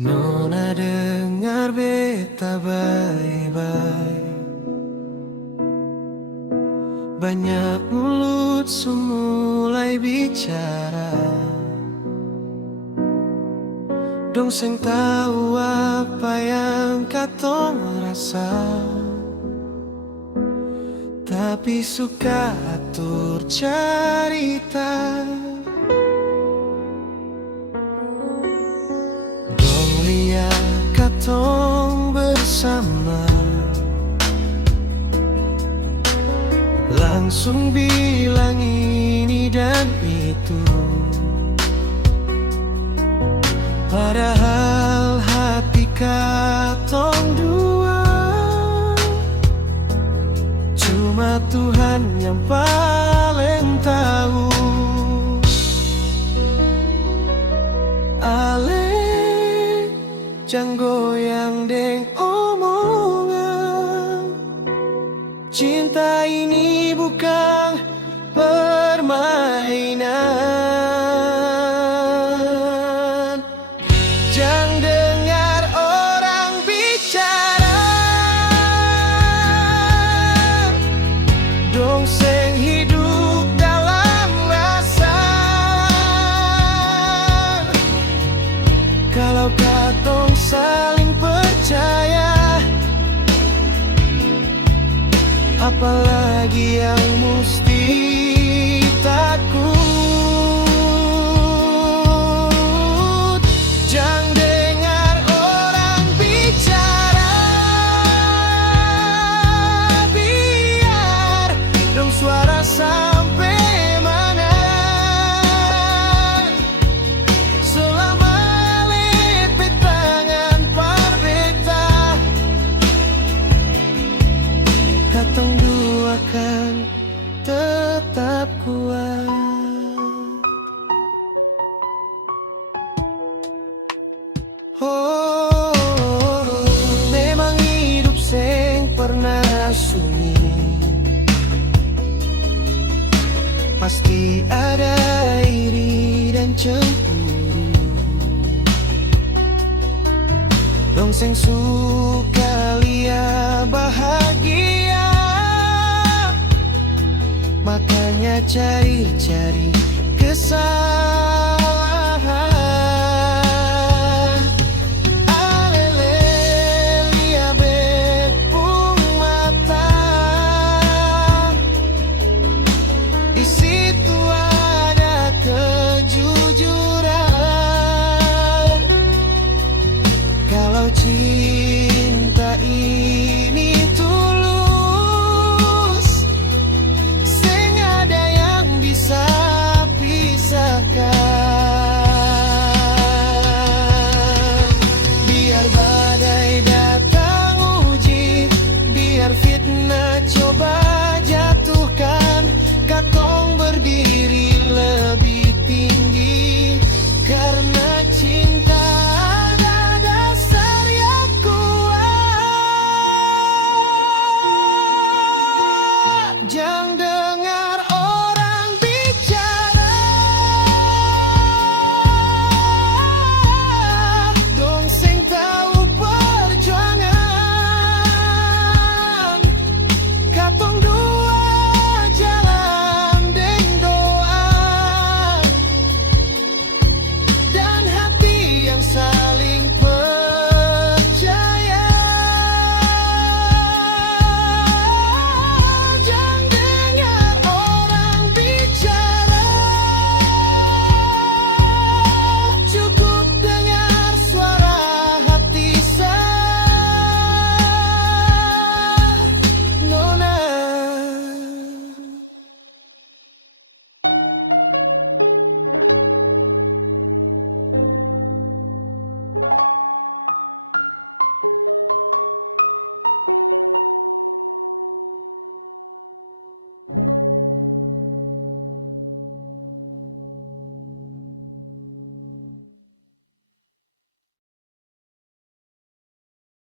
Nona dengar beta baik-baik. Banyak mulut semulai bicara, dong seng tahu apa yang katong rasa. Tapi suka atur cerita, dong lihat katong bersama, langsung bilang ini dan itu. Padahal hati katong dua, cuma Tuhan yang paling tahu. Ale jang goyang deng omongan, cinta ini bukan permainan. Jangan dengar orang bicara, dong seng hidup dalam rasa. Kalau katong saling percaya, apalagi yang mesti takut. Jangan dengar orang bicara, biar dong suara sampai mana. Selama lepet tangan parbeta, katong dua kan tetap kuat. Oh, memang hidup seng pernah sunyi, pasti ada iri dan cemburu. Dong seng suka lihat bahagia, makanya cari-cari kesalahan.